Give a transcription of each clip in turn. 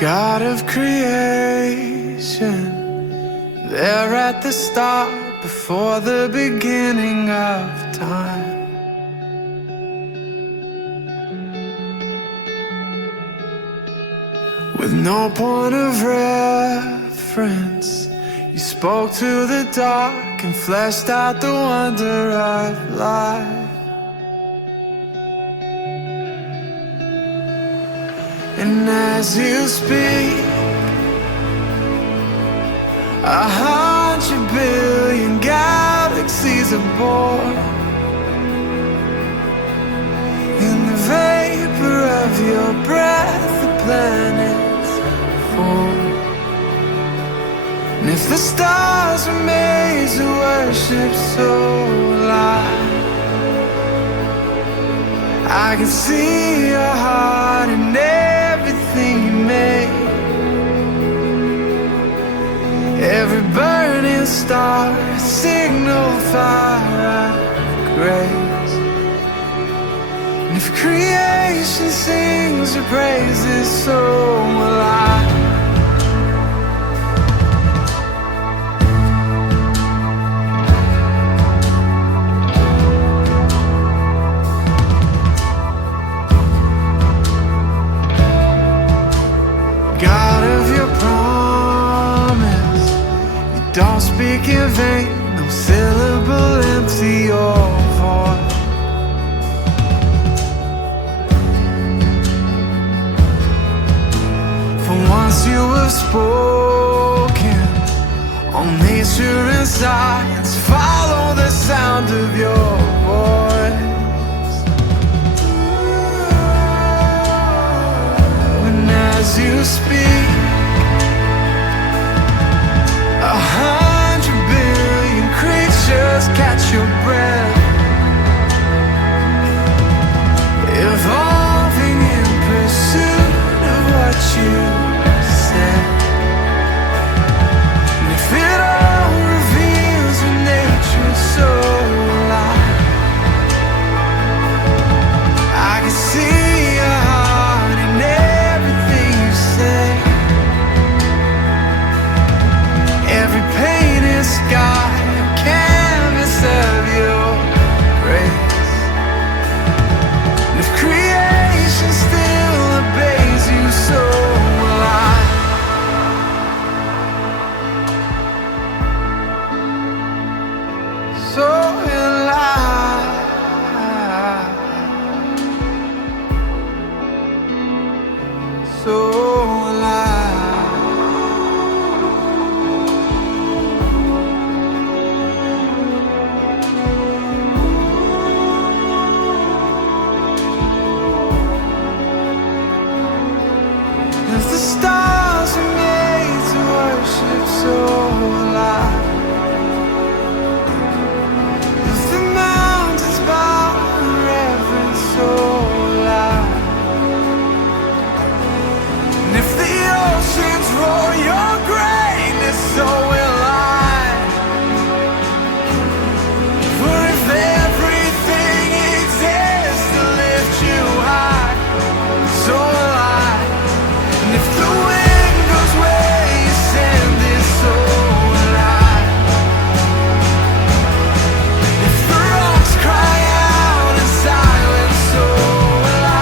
God of creation, there at the start, before the beginning of time. With no point of reference, you spoke to the dark and fleshed out the wonder of life. And as you speak, 100 billion galaxies are born. In the vapor of your breath, the planets form. And if the stars were made to worship so light, I can see your heart in everything you make. Every burning star, a signal fire of grace. And if creation sings your praises, so will I. God of your promise, you don't speak in vain, no syllable empty or void. For once you have spoken, all nature and science follow the sound of your voice. When as you speak, 100 billion creatures catch your breath, evolving in pursuit of what you said. And if it all reveals your nature so alive, I can see your heart in everything you say. Every painted sky, a canvas of your grace. And if creation still obeys you, so will I. So will I. So will I. If the stars are made to worship, so will I. If the mountains bow in reverence, so will I. And if the oceans roar your greatness, so will I. For if everything exists to lift you high, so will I. And if the wind goes where you send it, so will I. If the rocks cry out in silence, so will I.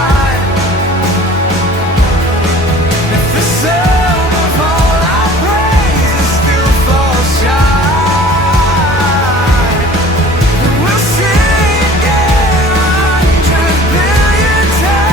If the sum of all our praises still falls short, then we'll sing again 100 billion times.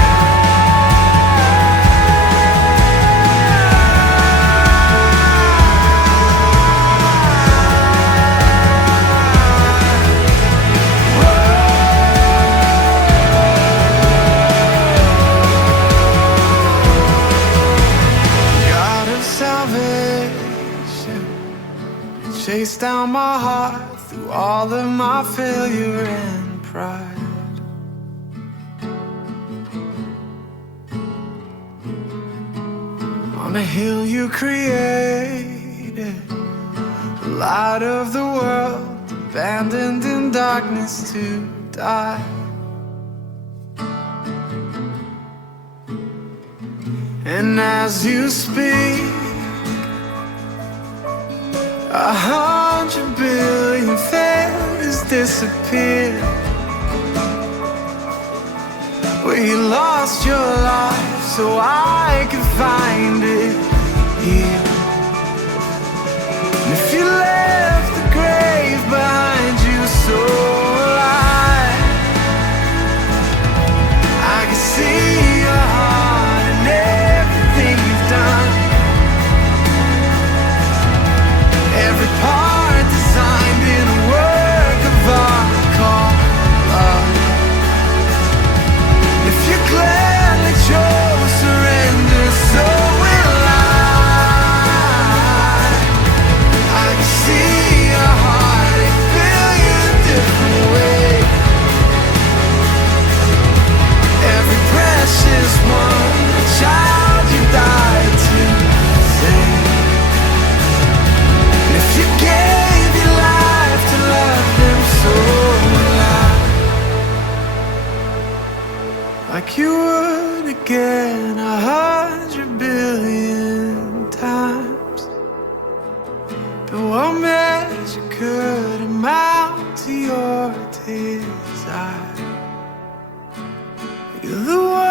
God of salvation, you chase down my heart through all of my failure and pride. On a hill you created, the light of the world, abandoned in darkness to die. And as you speak, 100 billion fairies disappear where you lost your life so I could find it here. And if you left the grave behind you so alive, I can see your heart and everything you've done. Every part designed in a work of art called love. If you gladly chose surrender, so will I can see your heart a billion different ways. Every precious one, a child you died to save. And if you gave your life to love them, so will I. Like you would again 100 billion times. But what measure could amount to your desire? You're the one